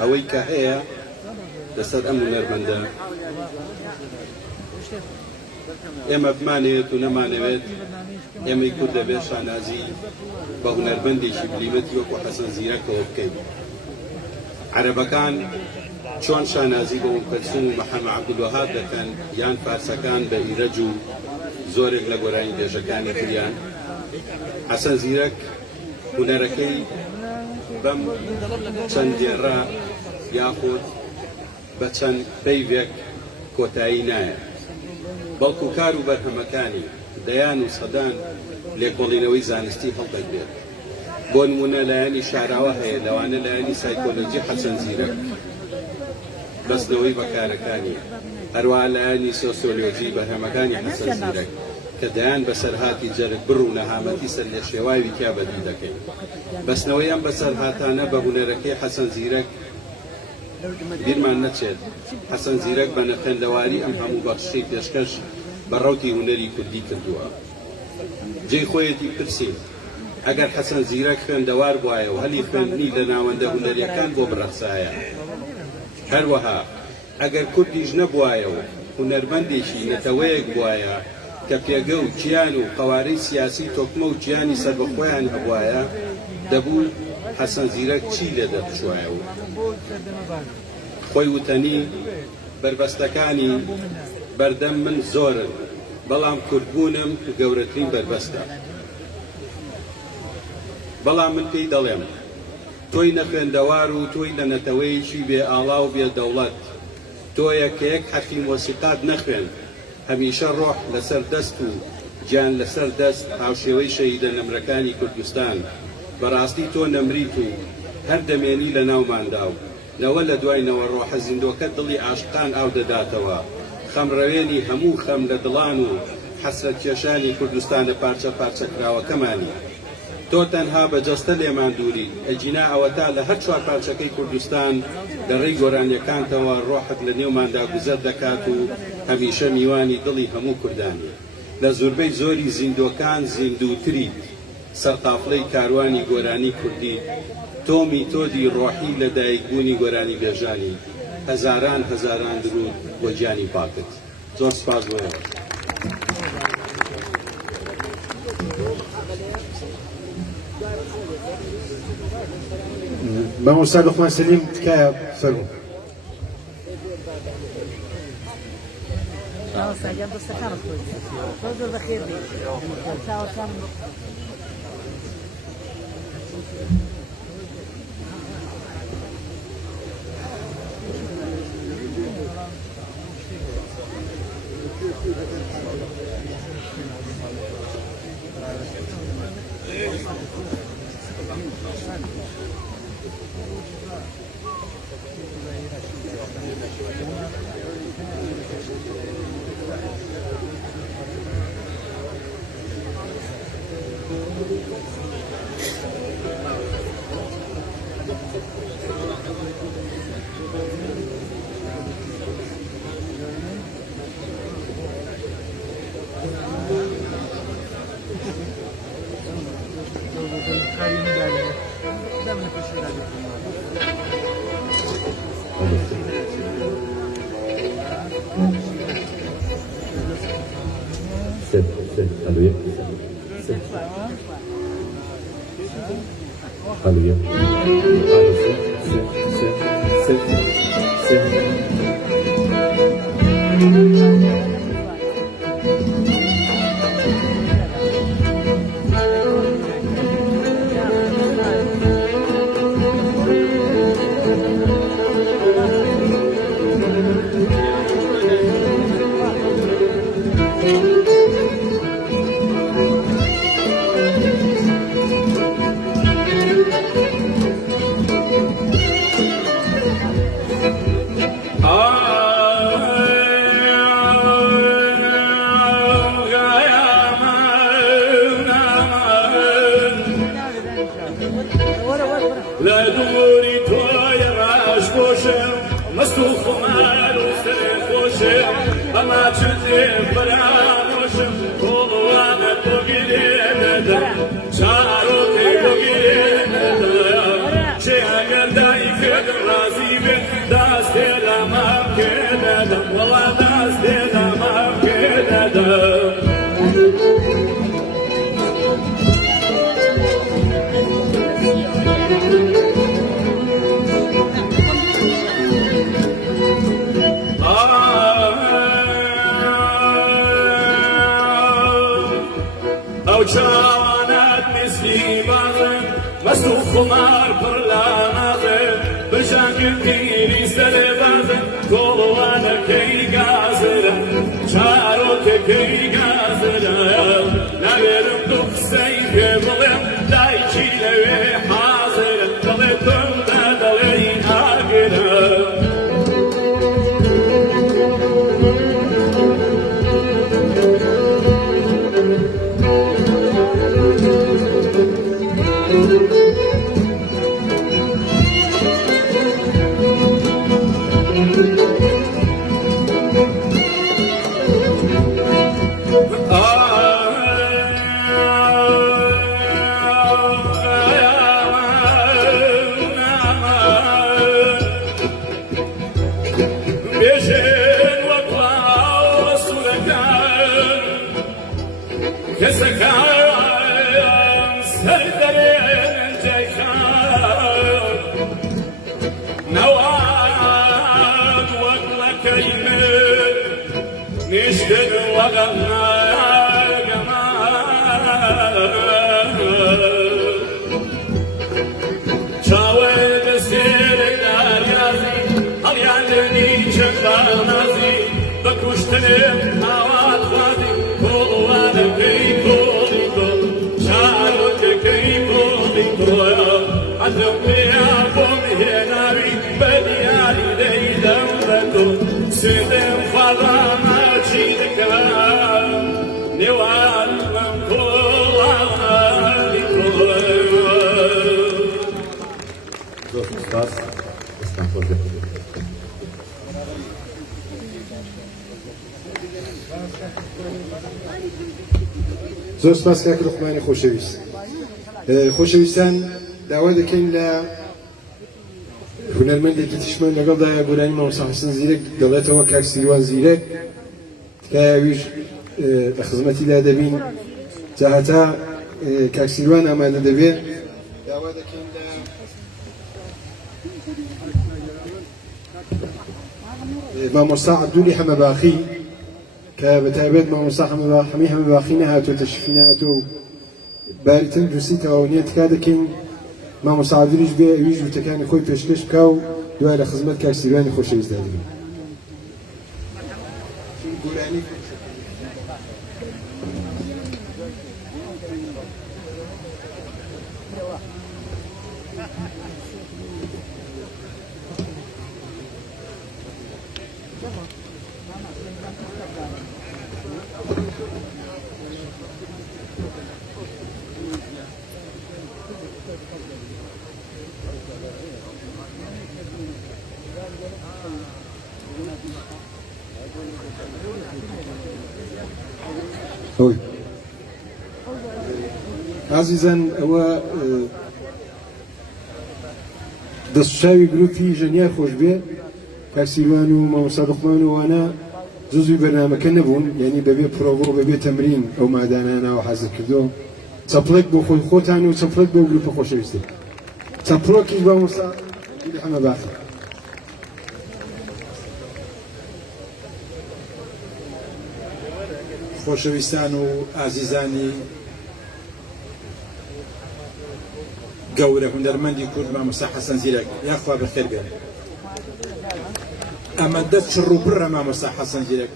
ئەوەی کە هەیە لەسەر ئەم هونەرمەندە ئێمە بمانەوێت و نەمانەوێت ئێمەی کورد دەبێت شانازی بە هونەرمەندێکی بلیمەتی وەکو حەسەن زیرەکەوە بکەین عەرەبەکان چۆن شانازی بە ئوم کەلسوم و مەحەمەد عەبدولوەهاب دەکەن یان فارسەکان بە ئیرەج و زۆرێک لە گۆرانی دێژەکانی تریان حەسەن زیرەک هونەرەکەی بەم چەند دێڕە یاخۆت بە چەند پەیوێک کۆتایی نایە بەڵکو کار و بەرهەمەکانی دەیان و سەدان لێکۆڵینەوەی زانستی هەڵدەگرێت بۆ نمونە لایەنی شاراوە هەیە لەوانە لایەنی سایکۆلۆجی حەسەن زیرەک بەستنەوەی بەکارەکانی هەروەها لایەنی سۆسیۆلۆجی بەرهەمەکانی حەسەن زیرەک کە دەیان بەسەرهاتی جەرگ بڕ و نەهامەتی سەر لە شێواوی تیا بەدی دەکەین بەستنەوەی ئەم بەسەرهاتانە بە هونەرەکەی حەسەن زیرەک بیرمان نەچێت حەسەن زیرەک بە نەخێندەواری ئەم هەموو بەخشەی پێشکەش بە ڕەوتی هونەری کوردی کردووە جێی خۆیەتی پرسیم ئەگەر حەسەن زیرەک خوێندەوار بوایە و هەلی خوێندنی لە ناوەندە هونەریەکان بۆ بڕەخسایە هەروەها ئەگەر کوردیش نەبوایە و هونەرمەندێکی نەتەوەیەک بوایە کە پێگە و گیان و قەوارەی سیاسی تۆکمە و گیانی سەربەخۆیان هەبوایە دەبوو حەسەن زیرەک چی لێ دەپچوایە و خۆی وتەنی بربەستەکانی بەردەم من زۆرن بەڵام کوردبوونم گەورەترین بربەستە بەڵام من پێی دەڵێم تۆی نەخوێندەوار و تۆی لە نەتەوەیەکی بێ ئاڵا و بێ دەوڵەت تۆیە کە یەک حەرفی مۆسیقات نەخوێن هەمیشە ڕۆح لەسەر دەست و گیان لەسەر دەست هاوشێوەی شەهیدە نەمرەکانی کوردستان بەڕاستی تۆ نەمریت و هەر دەمێنی لە ناوماندا و نەوە لە دوایەوە ڕۆحە زیندۆکە دڵی عاشقان ئاو دەداتەوە خەمڕەوێنی هەموو خەم لە دڵان و حەسرەت کێشانی کوردستانە پارچە پارچەکراوەکەمانی تۆ تەنها بەجەستە لێمان دووری ئەجینا ئەوە تا لە هەر چوار پارچەکەی کوردستان لە ڕێی گۆرانیەکانتەوە ڕۆحت لە نێوماندا گوزەر دەکات و هەمیشە میوانی دڵی هەموو کوردانی لە زۆربەی زۆری زیندۆکان زیندووتری سەرقافڵەی کاروانی گۆرانی کوردی تۆمی تۆدی ڕۆحی لە دایکبوونی گۆرانی بێژانی هەزاران هەزاران درود بۆ گیانی پاکت زۆر سپاس بۆیەوە مامۆستا لوقمان سەلیم تکایە فەرموو ساگەم دەستەکانم خۆی زۆر بەخێر بێت چاوەکانم Shall لطويا عذبي أبوم هناري بنياري دي دولتو سيدم فضانا جيدك نوال من طولا لطويا زۆر سپاس دەستان خۆش بێت. زۆر سپاس کاک لوقمانی خۆشەویست. خۆشەویستان داوا دەکەین لە هونەرمەندێکی تشمان لەگەڵدایە گۆرانی مامۆستا حەسەن زیرەک دەڵێتەوە کاک سیروان زیرەک تکایەویش لە خزمەتیدا دەبین جاهەتا کاک سیروان ئامادە دەبێت داوا دەکەین لە مامۆستا عەبدولی حەمەباخی کە بەتایبەت مامۆستا حەمی حەمەباخی نەهاتوە تەشریفی نەهاتوە و باری تەندروستی تەواوی تکا دەکەین مامۆستا عەبدولیش بێ ئەویش وتەکانی خۆی پێشکەش بکا و دوای لە خزمەت کاک سیروانی خۆشەویستدا دەبین. عزیزان ئەوە دەستشاوی گروپی ژەنیار خۆش بێ کاک سیروان و مامۆستا لوقمان و وانە جزوی بەرنامەکە نەبوون یعنی بەبێ پرۆڤ و بەبێ تەمرین ئەو مادانانەوە حەزر کردو چەپڵێک بۆ خۆی خۆتان و چەپڵێک بۆ گروپە خۆشەویستێک چەپڵۆکیش بە مامۆستا حەمەباخی. خۆشەویستان و ئازیزانی گەورە هونەرمەندی کورد مامۆستا حەسەن زیرەک یاخوا بەخێر بێن. ئەمە دەست چڕ و بڕە مامۆستا حەسەن زیرەک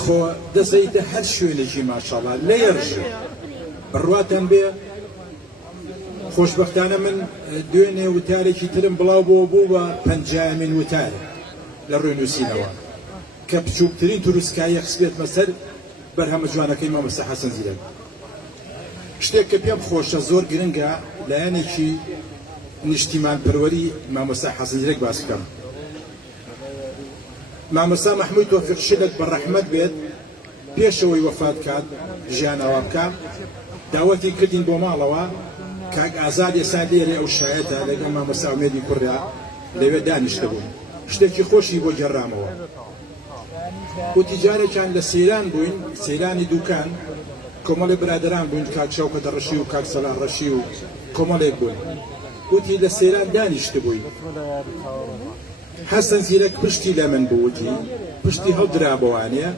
خۆ دەزەیتە هەر شوێنێکی ماشەڵڵا لە یەڕژێ بڕواتان بێ. خۆشبەختانە من دوێنێ وتارێکی ترم بڵاو بوو بە 50مین وتار لە ڕووی نووسینەوە کە بچووکترین توروسکایە خسبێت مەسەر بەرهەمە جوانەکەی مامۆستا حەسەن زیرەک. شتێک کە پێم خۆشە زۆر گرنگە لایەنێکی نیشتیمان پەروەری مامۆستا حەسەن زیرەک باس بکەم. مامۆستا مەحموود تۆفیق شلک بە ڕەحمەت بێت پێشەوەی وەفات کات ژیانەوە بکە داوەتی کردین بۆ ماڵەوە کاک ئازاد ئێستا لێرێ ئەو شایەتە لەگەڵ مامۆستا ئومێدی کوڕیا لەوێ دانیشتە بوو شتێکی خۆشی بۆ گەڕامەوە. و تیجارێکیان لە سەیران بووین سەیرانی دووکان کۆمەڵی برادران بووین کاک شەوکەت ڕەشی و کاک سەلاح ڕەشی و کۆمەڵێک بوون وتی لە سەیران دانیشتە بووین. حەسەن زیرەک پشتی لە من بووتی پشتی هەڵدرا بەوانەیە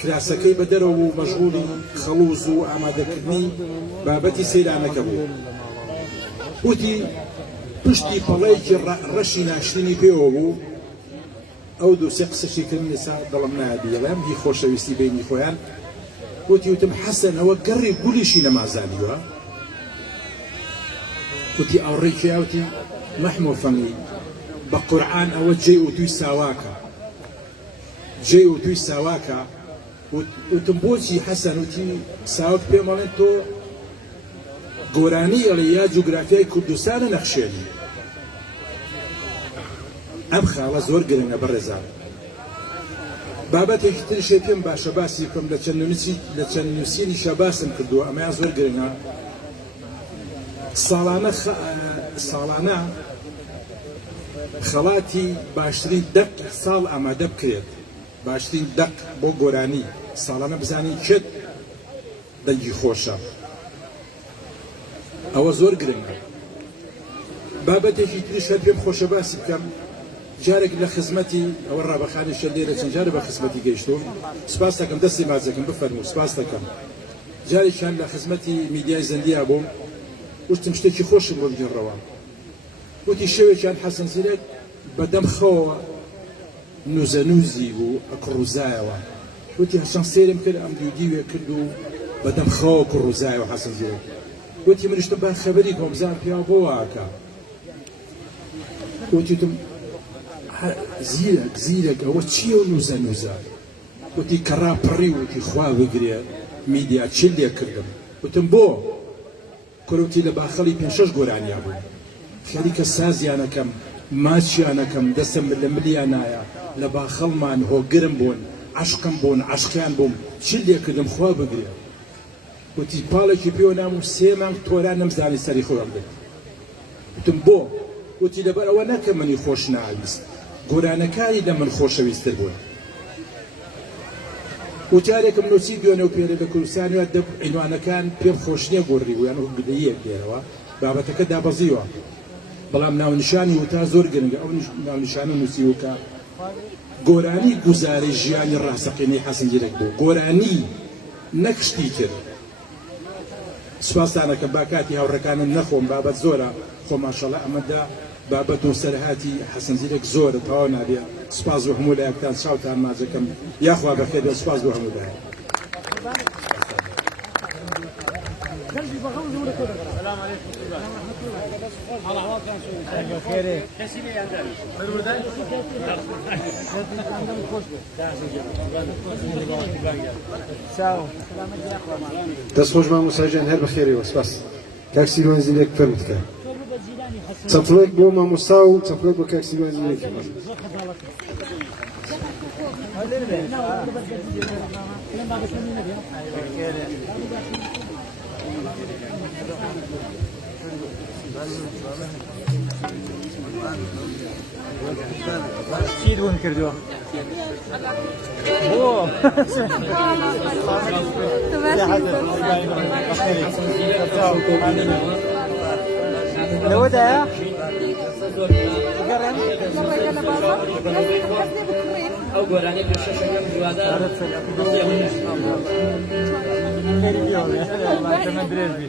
کراسەکەی بە دەرەوە و مەشغوڵی خەڵوز و ئامادەکردنی بابەتی سەیرانەکە بوو. وتی پشتی پەڵەیەکی ڕەشی ناشرینی پێوە بوو ئەو دووسێ قسەشی کردن لەسا دڵم نابیڵێم هی خۆشەویستی بینی خۆیان وتی وتم حەسەن ئەوە گەڕی گولیشی نەمازانیوە. وتی ئەوڕێکی وتی مەحموو فەنگی بە قورعان ئەوە جێ و توی ساواکە جێ و توی ساواکە. وتم بۆچی حەسەن وتی ساوک پێم ئەڵێن تۆ گۆرانی ئەڵێ یا جوگرافیای کوردستانە نەخشێنی. ئەم خاڵە زۆر گرنگە بەڕێزان. بابەتێکی ترشێ پێم باشە باسی بکەم لە چەند نووسینی شەباسم کردووە ئەمەیان زۆر گرنگە. ساڵانە خەڵاتی باشترین دەق ساڵ ئامادە بکرێت باشترین دەق بۆ گۆرانی ساڵانە بزانین چێت دەنگی خۆشە ئەوە زۆر گرنگە. بابەتێکی تریشە پێم خۆشە باسی بکەم جارێک لە خزمەتی ئەوە ڕابەخانی شە لێرە چەند جارە بە خزمەتی گەیشتوم سپاس دەکەم دەستی مازەکەم بفەرموو سپاس دەکەم. جارێکیان لە خزمەتی میدیای زەندیا بووم وتم شتێکی خۆشم بۆ بگەڕەوە. وتی شەوێکیان حەسەن زیرەک بەدەم خەوە نوزەنووزی بوو ئەکڕوزایەوە. وتی هەشان سێرم کرد ئەم دیوێ کرد و بەدەم خەوە کوڕوزایەوە حەسەن زیرەک. وتی منیشتم با خەبەری کۆم بزانم پیا بۆ واکە وتیتم زیرەک ئەوە چییە و نوزە نوزە وتی کەڕا پڕی وتی خوا بگرێ میدیا چ لێ کردم وتم بۆ کورەوتی لە باخەڵی 5-6 گۆرانیا بوو خەریکە سازیانەکەم ماچیانەکەم دەستم لە ملیان نایە لە باخەڵمان هۆگرم بوون عشقم بوون عشقیان بووم چ لێ کردم خوا بگرێ وتی پاڵێکی پێوە نام و 3 مانگ تۆران نەمزانی سەری خۆم بێت وتم بۆ وتی لەبەر ئەوە نەکە منی خۆش ناویست گۆرانەکانی لە من خۆشەویستتر بوون وتارێکم نووسی دوێنە و پێرە لە کوردستانیوە عنوانەکان پێم خۆش نییە گۆڕی بوو یان گدەیەک لێرەوە بابەتەکە دابەزیوە بەڵام ناونیشانی وتا زۆر گرنگە ئەو ناونیشانە نووسیوکە گۆرانی گوزارەی ژیانی ڕاستەقینەی حەسەن زیرەک بوو گۆرانی نەک شتی کرد سوپاسدانەکە با کاتی هاوڕەکانم نەخۆم بابەت زۆرە خۆ ماشەڵڵا ئەمەدا بابەت و سەرهاتی حەسەن زیرەک زۆرە تەواو نابێ سوپاس بۆ هەموو لایەکتان چاوتان مازەکەم یاخوا بەخێر بێ سوپاس بۆ هەموو لایەک دەستخۆش مامۆستاژیان هەر بەخێرەوە سپاس کاک سیروان زیرەک فەرمت بکە چەپڵێک بۆ مامۆستا و چەپڵێک بۆ کاک سیروان زیرەک چی دوون کردووە بۆ لەوەدایە ئەو گۆرانی پێشەشەکەم جوادە درێژ بی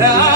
Yeah.